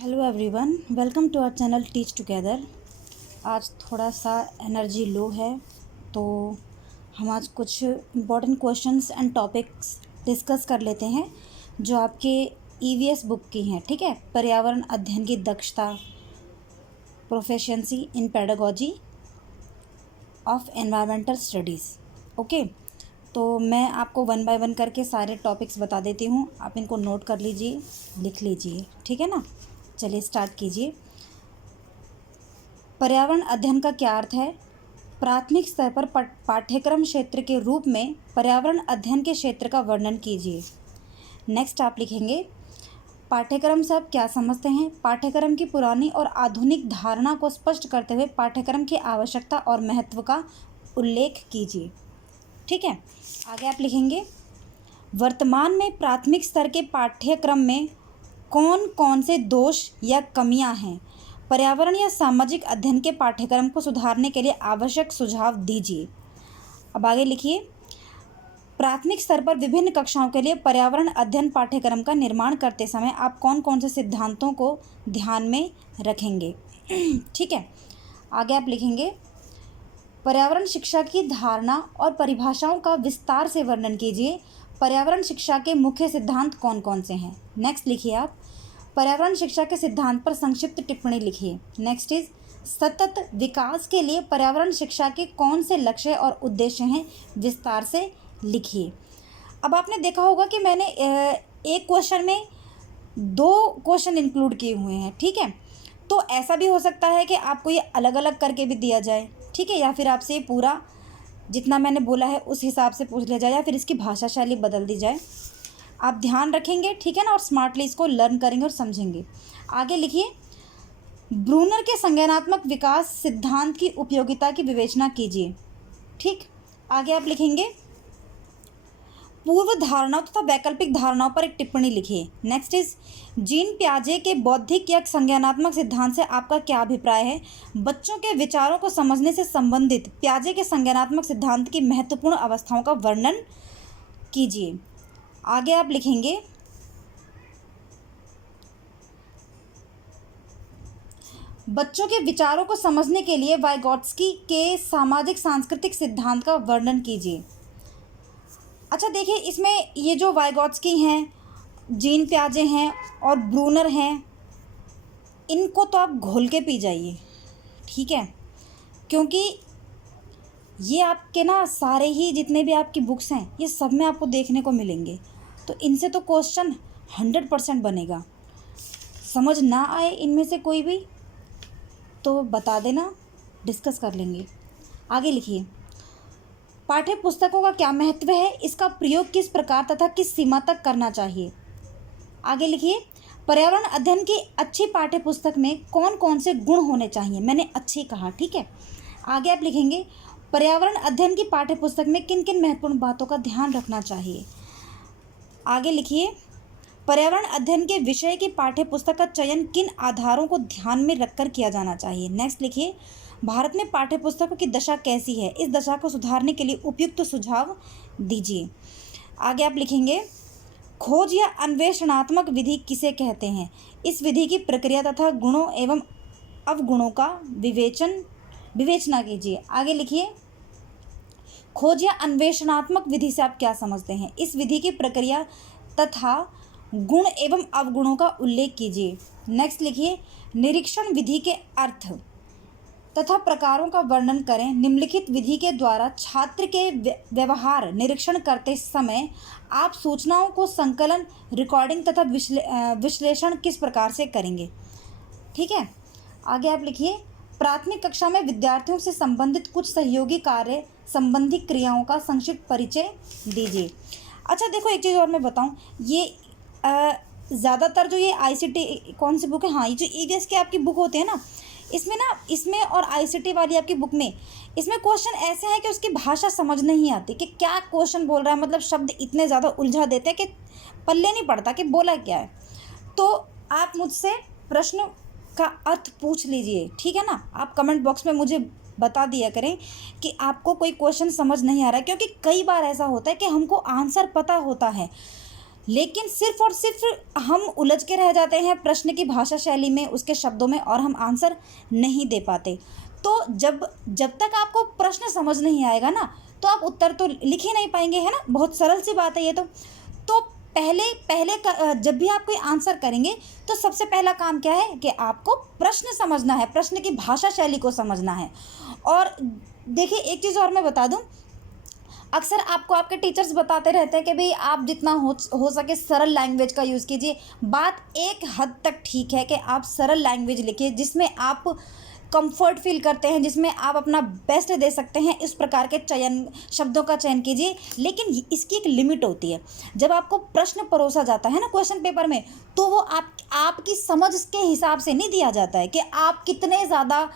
Hello everyone, welcome to our channel teach together. आज थोड़ा सा एनर्जी लो है, तो हम आज कुछ important questions and topics discuss कर लेते हैं जो आपके ईवीएस बुक की हैं। ठीक है, पर्यावरण अध्ययन की दक्षता, proficiency in pedagogy of environmental studies. Okay, तो मैं आपको वन बाय वन करके सारे टॉपिक्स बता देती हूँ, आप इनको नोट कर लीजिए, लिख लीजिए। ठीक है ना, चलिए स्टार्ट कीजिए। पर्यावरण अध्ययन का क्या अर्थ है? प्राथमिक स्तर पर पाठ्यक्रम क्षेत्र के रूप में पर्यावरण अध्ययन के क्षेत्र का वर्णन कीजिए। नेक्स्ट आप लिखेंगे, पाठ्यक्रम से आप क्या समझते हैं? पाठ्यक्रम की पुरानी और आधुनिक धारणा को स्पष्ट करते हुए पाठ्यक्रम की आवश्यकता और महत्व का उल्लेख कीजिए। ठीक है, आगे आप लिखेंगे, वर्तमान में प्राथमिक स्तर के पाठ्यक्रम में कौन कौन से दोष या कमियां हैं? पर्यावरण या सामाजिक अध्ययन के पाठ्यक्रम को सुधारने के लिए आवश्यक सुझाव दीजिए। अब आगे लिखिए, प्राथमिक स्तर पर विभिन्न कक्षाओं के लिए पर्यावरण अध्ययन पाठ्यक्रम का निर्माण करते समय आप कौन कौन से सिद्धांतों को ध्यान में रखेंगे? ठीक है, आगे आप लिखेंगे, पर्यावरण शिक्षा की धारणा और परिभाषाओं का विस्तार से वर्णन कीजिए। पर्यावरण शिक्षा के मुख्य सिद्धांत कौन कौन से हैं? नेक्स्ट लिखिए आप, पर्यावरण शिक्षा के सिद्धांत पर संक्षिप्त टिप्पणी लिखिए। नेक्स्ट इज, सतत विकास के लिए पर्यावरण शिक्षा के कौन से लक्ष्य और उद्देश्य हैं? विस्तार से लिखिए। अब आपने देखा होगा कि मैंने एक क्वेश्चन में दो क्वेश्चन इंक्लूड किए हुए हैं। ठीक है, तो ऐसा भी हो सकता है कि आपको ये अलग अलग करके भी दिया जाए। ठीक है, या फिर आपसे ये पूरा जितना मैंने बोला है उस हिसाब से पूछ लिया जाए, या फिर इसकी भाषा शैली बदल दी जाए। आप ध्यान रखेंगे, ठीक है ना, और स्मार्टली इसको लर्न करेंगे और समझेंगे। आगे लिखिए, ब्रूनर के संज्ञानात्मक विकास सिद्धांत की उपयोगिता की विवेचना कीजिए। ठीक, आगे आप लिखेंगे, पूर्व धारणाओं तथा वैकल्पिक धारणाओं पर एक टिप्पणी लिखिए। नेक्स्ट इज, जीन प्याजे के बौद्धिक या संज्ञानात्मक सिद्धांत से आपका क्या अभिप्राय है? बच्चों के विचारों को समझने से संबंधित प्याजे के संज्ञानात्मक सिद्धांत की महत्वपूर्ण अवस्थाओं का वर्णन कीजिए। आगे आप लिखेंगे, बच्चों के विचारों को समझने के लिए वाइगोत्स्की के सामाजिक सांस्कृतिक सिद्धांत का वर्णन कीजिए। अच्छा देखिए, इसमें ये जो वाइगोत्स्की हैं, जीन प्याजे हैं और ब्रूनर हैं, इनको तो आप घोल के पी जाइए। ठीक है, क्योंकि ये आपके ना सारे ही जितने भी आपकी बुक्स हैं, ये सब में आपको देखने को मिलेंगे। तो इनसे तो क्वेश्चन 100% बनेगा। समझ ना आए इनमें से कोई भी तो बता देना, डिस्कस कर लेंगे। आगे लिखिए, पाठ्य पुस्तकों का क्या महत्व है? इसका प्रयोग किस प्रकार तथा किस सीमा तक करना चाहिए? आगे लिखिए, पर्यावरण अध्ययन की अच्छी पाठ्य पुस्तक में कौन कौन से गुण होने चाहिए? मैंने अच्छी कहा। ठीक है, आगे आप लिखेंगे, पर्यावरण अध्ययन की पाठ्य पुस्तक में किन किन महत्वपूर्ण बातों का ध्यान रखना चाहिए? आगे लिखिए, पर्यावरण अध्ययन के विषय की पाठ्य पुस्तक का चयन किन आधारों को ध्यान में रखकर किया जाना चाहिए? नेक्स्ट लिखिए, भारत में पाठ्य पुस्तकों की दशा कैसी है? इस दशा को सुधारने के लिए उपयुक्त सुझाव दीजिए। आगे आप लिखेंगे, खोज या अन्वेषणात्मक विधि किसे कहते हैं? इस विधि की प्रक्रिया तथा गुणों एवं अवगुणों का विवेचना कीजिए। आगे लिखिए, खोज या अन्वेषणात्मक विधि से आप क्या समझते हैं? इस विधि की प्रक्रिया तथा गुण एवं अवगुणों का उल्लेख कीजिए। नेक्स्ट लिखिए, निरीक्षण विधि के अर्थ तथा प्रकारों का वर्णन करें। निम्नलिखित विधि के द्वारा छात्र के व्यवहार निरीक्षण करते समय आप सूचनाओं को संकलन, रिकॉर्डिंग तथा विश्लेषण किस प्रकार से करेंगे? ठीक है, आगे आप लिखिए, प्राथमिक कक्षा में विद्यार्थियों से संबंधित कुछ सहयोगी कार्य संबंधी क्रियाओं का संक्षिप्त परिचय दीजिए। अच्छा देखो, एक चीज़ और मैं बताऊं, ये ज़्यादातर जो ये आईसीटी कौन सी बुक है, हाँ, ये जो ईवीएस के आपकी बुक होते हैं ना, इसमें और आईसीटी वाली आपकी बुक में, इसमें क्वेश्चन ऐसे हैं कि उसकी भाषा समझ नहीं आती कि क्या क्वेश्चन बोल रहा है। मतलब शब्द इतने ज़्यादा उलझा देते हैं कि पल्ले नहीं पड़ता कि बोला क्या है। तो आप मुझसे प्रश्न का अर्थ पूछ लीजिए। ठीक है ना, आप कमेंट बॉक्स में मुझे बता दिया करें कि आपको कोई क्वेश्चन समझ नहीं आ रहा है, क्योंकि कई बार ऐसा होता है कि हमको आंसर पता होता है लेकिन सिर्फ और सिर्फ हम उलझ के रह जाते हैं प्रश्न की भाषा शैली में, उसके शब्दों में, और हम आंसर नहीं दे पाते। तो जब जब तक आपको प्रश्न समझ नहीं आएगा ना, तो आप उत्तर तो लिख ही नहीं पाएंगे, है ना। बहुत सरल सी बात है ये तो पहले पहले जब भी आप कोई आंसर करेंगे तो सबसे पहला काम क्या है कि आपको प्रश्न समझना है, प्रश्न की भाषा शैली को समझना है। और देखिए एक चीज़ और मैं बता दूं, अक्सर आपको आपके टीचर्स बताते रहते हैं कि भाई आप जितना हो सके सरल लैंग्वेज का यूज़ कीजिए। बात एक हद तक ठीक है कि आप सरल लैंग्वेज लिखिए जिसमें आप कंफर्ट फील करते हैं, जिसमें आप अपना बेस्ट दे सकते हैं, इस प्रकार के शब्दों का चयन कीजिए। लेकिन इसकी एक लिमिट होती है। जब आपको प्रश्न परोसा जाता है ना क्वेश्चन पेपर में, तो वो आपकी समझ के हिसाब से नहीं दिया जाता है कि आप कितने ज़्यादा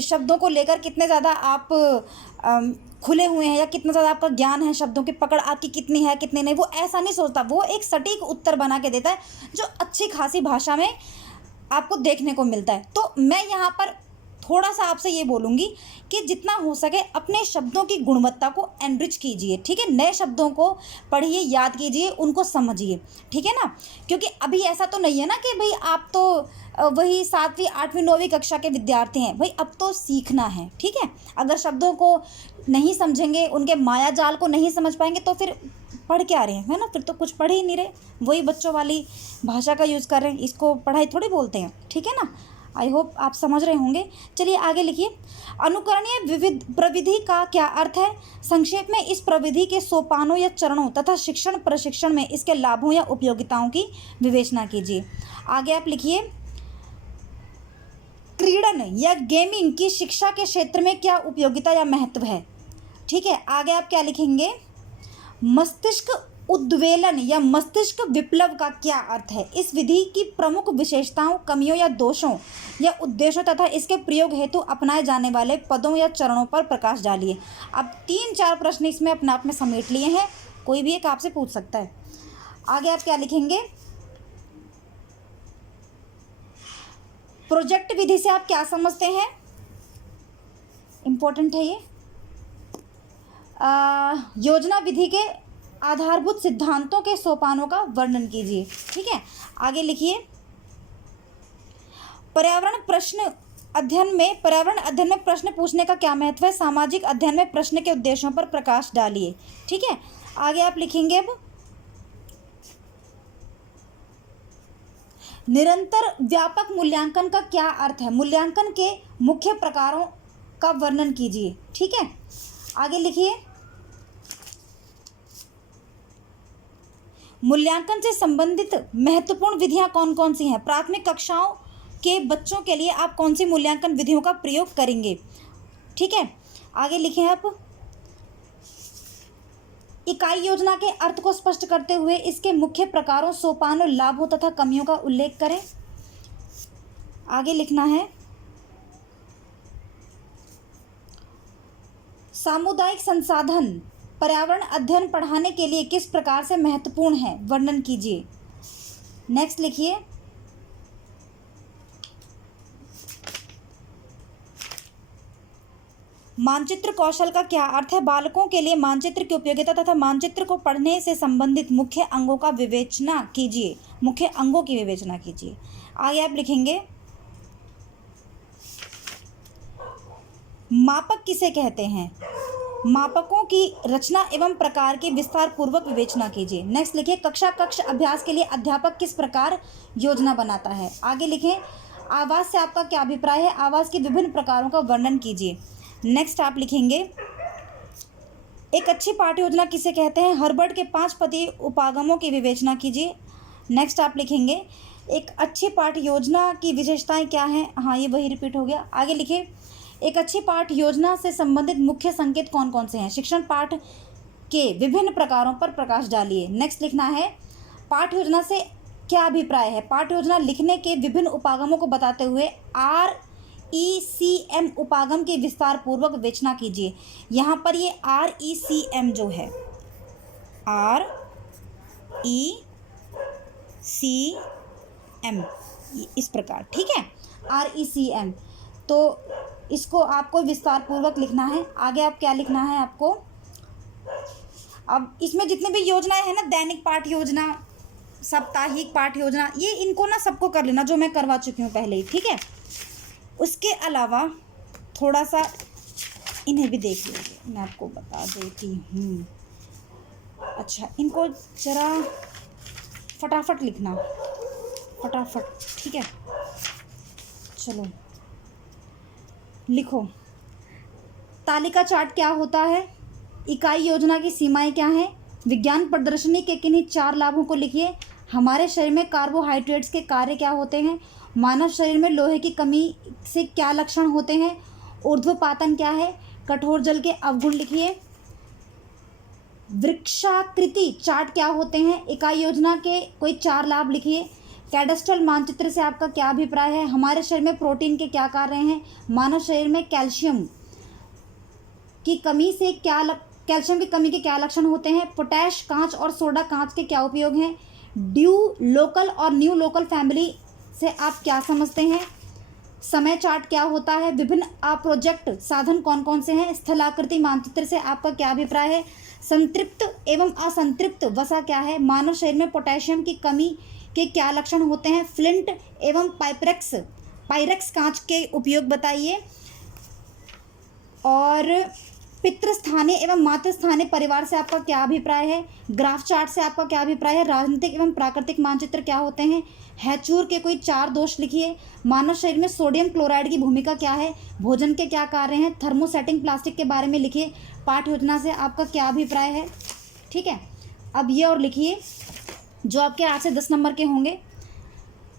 शब्दों को लेकर कितने ज़्यादा आप खुले हुए हैं, या कितना ज़्यादा आपका ज्ञान है, शब्दों की पकड़ आपकी कितनी है कितनी नहीं। वो ऐसा नहीं सोचता, वो एक सटीक उत्तर बना के देता है जो अच्छी खासी भाषा में आपको देखने को मिलता है। तो मैं यहाँ पर थोड़ा सा आपसे ये बोलूँगी कि जितना हो सके अपने शब्दों की गुणवत्ता को एनरिच कीजिए, ठीक है। नए शब्दों को पढ़िए, याद कीजिए, उनको समझिए, ठीक है ना। क्योंकि अभी ऐसा तो नहीं है ना कि भाई आप तो वही 7वीं 8वीं 9वीं कक्षा के विद्यार्थी हैं। भाई अब तो सीखना है, ठीक है। अगर शब्दों को नहीं समझेंगे, उनके माया जाल को नहीं समझ पाएंगे, तो फिर पढ़ क्या रहे हैं, है ना। फिर तो कुछ पढ़ ही नहीं रहे, वही बच्चों वाली भाषा का यूज़ कर रहे हैं। इसको पढ़ाई थोड़ी बोलते हैं, ठीक है ना। आई होप आप समझ रहे होंगे। चलिए आगे लिखिए। अनुकरणीय विविध प्रविधि का क्या अर्थ है? संक्षेप में इस प्रविधि के सोपानों या चरणों तथा शिक्षण प्रशिक्षण में इसके लाभों या उपयोगिताओं की विवेचना कीजिए। आगे आप लिखिए, क्रीडन या गेमिंग की शिक्षा के क्षेत्र में क्या उपयोगिता या महत्व है, ठीक है। आगे आप क्या लिखेंगे, मस्तिष्क उद्वेलन या मस्तिष्क विप्लव का क्या अर्थ है? इस विधि की प्रमुख विशेषताओं, कमियों या दोषों या उद्देश्यों तथा इसके प्रयोग हेतु अपनाए जाने वाले पदों या चरणों पर प्रकाश डालिए। अब 3-4 प्रश्न इसमें अपने आप में समेट लिए हैं, कोई भी एक आपसे पूछ सकता है। आगे आप क्या लिखेंगे, प्रोजेक्ट विधि से आप क्या समझते हैं? इंपॉर्टेंट है ये। योजना विधि के आधारभूत सिद्धांतों के सोपानों का वर्णन कीजिए, ठीक है। आगे लिखिए, पर्यावरण अध्ययन में प्रश्न पूछने का क्या महत्व है? सामाजिक अध्ययन में प्रश्न के उद्देश्यों पर प्रकाश डालिए, ठीक है। आगे आप लिखेंगे, अब निरंतर व्यापक मूल्यांकन का क्या अर्थ है? मूल्यांकन के मुख्य प्रकारों का वर्णन कीजिए, ठीक है। आगे लिखिए, मूल्यांकन से संबंधित महत्वपूर्ण विधियां कौन कौन सी हैं? प्राथमिक कक्षाओं के बच्चों के लिए आप कौन सी मूल्यांकन विधियों का प्रयोग करेंगे, ठीक है। आगे लिखें आप, इकाई योजना के अर्थ को स्पष्ट करते हुए इसके मुख्य प्रकारों, सोपानों, लाभों तथा कमियों का उल्लेख करें। आगे लिखना है, सामुदायिक संसाधन पर्यावरण अध्ययन पढ़ाने के लिए किस प्रकार से महत्वपूर्ण है? वर्णन कीजिए। नेक्स्ट लिखिए, मानचित्र कौशल का क्या अर्थ है? बालकों के लिए मानचित्र की उपयोगिता तथा मानचित्र को पढ़ने से संबंधित मुख्य अंगों का विवेचना कीजिए, मुख्य अंगों की विवेचना कीजिए। आगे आप लिखेंगे, मापक किसे कहते हैं? मापकों की रचना एवं प्रकार की विस्तार पूर्वक विवेचना कीजिए। नेक्स्ट लिखिए, कक्ष अभ्यास के लिए अध्यापक किस प्रकार योजना बनाता है? आगे लिखें, आवाज़ से आपका क्या अभिप्राय है? आवाज़ के विभिन्न प्रकारों का वर्णन कीजिए। नेक्स्ट आप लिखेंगे, एक अच्छी पाठ योजना किसे कहते हैं? हर्बर्ट के 5 पदी उपागमों की विवेचना कीजिए। नेक्स्ट आप लिखेंगे, एक अच्छी पाठ योजना की विशेषताएं क्या हैं? हाँ, ये वही रिपीट हो गया। आगे लिखिए, एक अच्छी पाठ योजना से संबंधित मुख्य संकेत कौन कौन से हैं? शिक्षण पाठ के विभिन्न प्रकारों पर प्रकाश डालिए। नेक्स्ट लिखना है, पाठ योजना से क्या अभिप्राय है? पाठ योजना लिखने के विभिन्न उपागमों को बताते हुए RECM उपागम की विस्तार पूर्वक विवेचना कीजिए। यहाँ पर ये RECM जो है, RECM इस प्रकार, ठीक है, RECM, तो इसको आपको विस्तार पूर्वक लिखना है। आगे आप क्या लिखना है आपको, अब इसमें जितने भी योजनाएं हैं ना, दैनिक पाठ योजना, साप्ताहिक पाठ योजना, ये इनको ना सबको कर लेना, जो मैं करवा चुकी हूँ पहले ही, ठीक है। उसके अलावा थोड़ा सा इन्हें भी देख लीजिए, मैं आपको बता देती हूँ। अच्छा, इनको ज़रा फटाफट लिखना, फटाफट, ठीक है। चलो लिखो, तालिका चार्ट क्या होता है, इकाई योजना की सीमाएं क्या हैं, विज्ञान प्रदर्शनी के किन्हीं 4 लाभों को लिखिए, हमारे शरीर में कार्बोहाइड्रेट्स के कार्य क्या होते हैं, मानव शरीर में लोहे की कमी से क्या लक्षण होते हैं, ऊर्ध्वपातन क्या है, कठोर जल के अवगुण लिखिए, वृक्षाकृति चार्ट क्या होते हैं, इकाई योजना के कोई 4 लाभ लिखिए, कैडस्ट्रल मानचित्र से आपका क्या अभिप्राय है, हमारे शरीर में प्रोटीन के क्या कार्य हैं, मानव शरीर में कैल्शियम की कमी से कैल्शियम की कमी के क्या लक्षण होते हैं, पोटैश कांच और सोडा कांच के क्या उपयोग हैं, ड्यू लोकल और न्यू लोकल फैमिली से आप क्या समझते हैं, समय चार्ट क्या होता है, विभिन्न प्रोजेक्ट साधन कौन कौन से हैं, स्थलाकृति मानचित्र से आपका क्या अभिप्राय है, संतृप्त एवं असंतृप्त वसा क्या है, मानव शरीर में पोटेशियम की कमी के क्या लक्षण होते हैं, फ्लिंट एवं पाइरेक्स कांच के उपयोग बताइए, और पितृस्थानीय एवं मातृस्थानीय परिवार से आपका क्या अभिप्राय है, ग्राफ चार्ट से आपका क्या अभिप्राय है, राजनीतिक एवं प्राकृतिक मानचित्र क्या होते हैं, हैचूर के कोई 4 दोष लिखिए, मानव शरीर में सोडियम क्लोराइड की भूमिका क्या है, भोजन के क्या कार्य हैं, थर्मोसेटिंग प्लास्टिक के बारे में लिखिए, पाठ योजना से आपका क्या अभिप्राय है, ठीक है। अब ये और लिखिए जो आपके 8 से 10 नंबर के होंगे,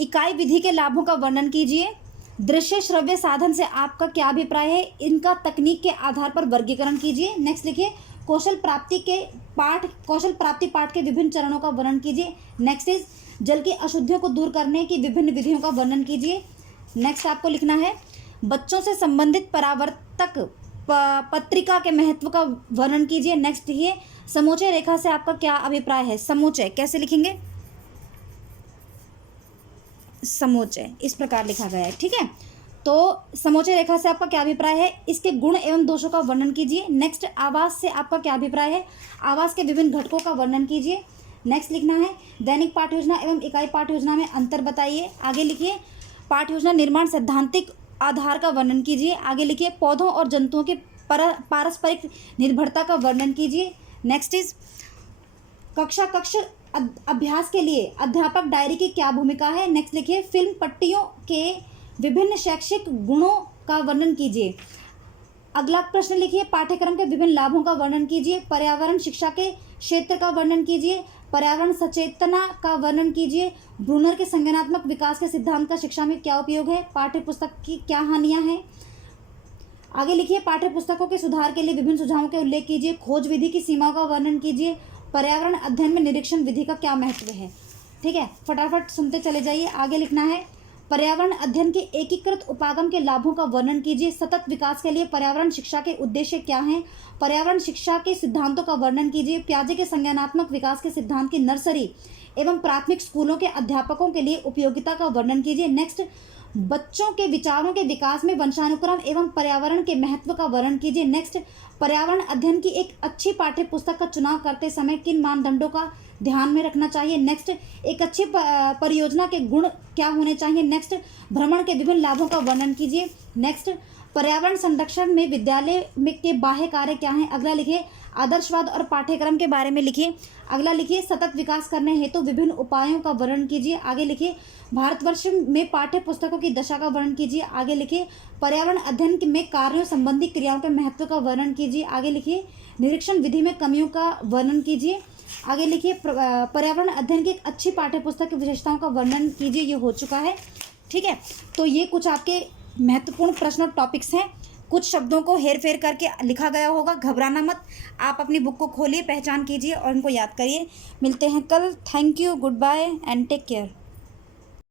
इकाई विधि के लाभों का वर्णन कीजिए, दृश्य श्रव्य साधन से आपका क्या अभिप्राय है, इनका तकनीक के आधार पर वर्गीकरण कीजिए। नेक्स्ट लिखिए, कौशल प्राप्ति पाठ के विभिन्न चरणों का वर्णन कीजिए। नेक्स्ट इज जल की अशुद्धियों को दूर करने की विभिन्न विधियों का वर्णन कीजिए। नेक्स्ट आपको लिखना है, बच्चों से संबंधित परावर्तक पत्रिका के महत्व का वर्णन कीजिए। नेक्स्ट लिखिए, समोच्चय रेखा से आपका क्या अभिप्राय है, समोच्चय कैसे लिखेंगे, समोच्चय इस प्रकार लिखा गया है, ठीक है। तो समोच्चय रेखा से आपका क्या अभिप्राय है, इसके गुण एवं दोषों का वर्णन कीजिए। नेक्स्ट, आवास से आपका क्या अभिप्राय है, आवास के विभिन्न घटकों का वर्णन कीजिए। नेक्स्ट लिखना है, दैनिक पाठ योजना एवं इकाई पाठ योजना में अंतर बताइए। आगे लिखिए, पाठ योजना निर्माण सैद्धांतिक आधार का वर्णन कीजिए। आगे लिखिए, पौधों और जंतुओं के पारस्परिक निर्भरता का वर्णन कीजिए। नेक्स्ट इज कक्षा अभ्यास के लिए अध्यापक डायरी की क्या भूमिका है। नेक्स्ट लिखिए, फिल्म पट्टियों के विभिन्न शैक्षिक गुणों का वर्णन कीजिए। अगला प्रश्न लिखिए, पाठ्यक्रम के विभिन्न लाभों का वर्णन कीजिए। पर्यावरण शिक्षा के क्षेत्र का वर्णन कीजिए। पर्यावरण सचेतना का वर्णन कीजिए। ब्रूनर के संज्ञानात्मक विकास के सिद्धांत का शिक्षा में क्या उपयोग है। पाठ्य पुस्तक की क्या हानियां हैं। आगे लिखिए, पाठ्य पुस्तकों के सुधार के लिए विभिन्न सुझावों के उल्लेख कीजिए। खोज विधि की सीमाओं का वर्णन कीजिए। पर्यावरण अध्ययन में निरीक्षण विधि का क्या महत्व है। ठीक है, फटाफट सुनते चले जाइए। आगे लिखना है, पर्यावरण अध्ययन के एकीकृत उपागम के लाभों का वर्णन कीजिए। सतत विकास के लिए पर्यावरण शिक्षा के उद्देश्य क्या हैं। पर्यावरण शिक्षा के सिद्धांतों का वर्णन कीजिए। पियाजे के संज्ञानात्मक विकास के सिद्धांत की नर्सरी एवं प्राथमिक स्कूलों के अध्यापकों के लिए उपयोगिता का वर्णन कीजिए। नेक्स्ट, बच्चों के विचारों के विकास में वंशानुक्रम एवं पर्यावरण के महत्व का वर्णन कीजिए। नेक्स्ट, पर्यावरण अध्ययन की एक अच्छी पाठ्य पुस्तक का चुनाव करते समय किन मानदंडों का ध्यान में रखना चाहिए। नेक्स्ट, एक अच्छी परियोजना के गुण क्या होने चाहिए। नेक्स्ट, भ्रमण के विभिन्न लाभों का वर्णन कीजिए। नेक्स्ट, पर्यावरण संरक्षण में विद्यालय में के बाह्य कार्य क्या हैं। अगला लिखिए, आदर्शवाद और पाठ्यक्रम के बारे में लिखिए। अगला लिखिए, सतत विकास करने हेतु विभिन्न उपायों का वर्णन कीजिए। आगे लिखिए, भारतवर्ष में पाठ्य पुस्तकों की दशा का वर्णन कीजिए। आगे लिखिए, पर्यावरण अध्ययन में कार्यों संबंधी क्रियाओं के महत्व का वर्णन कीजिए। आगे लिखिए, निरीक्षण विधि में कमियों का वर्णन कीजिए। आगे लिखिए, पर्यावरण अध्ययन की एक अच्छी पाठ्य पुस्तक की विशेषताओं का वर्णन कीजिए। ये हो चुका है, ठीक है। तो ये कुछ आपके महत्वपूर्ण प्रश्न और टॉपिक्स हैं। कुछ शब्दों को हेर फेर करके लिखा गया होगा, घबराना मत। आप अपनी बुक को खोलिए, पहचान कीजिए और इनको याद करिए। मिलते हैं कल। Thank you, good bye and take care.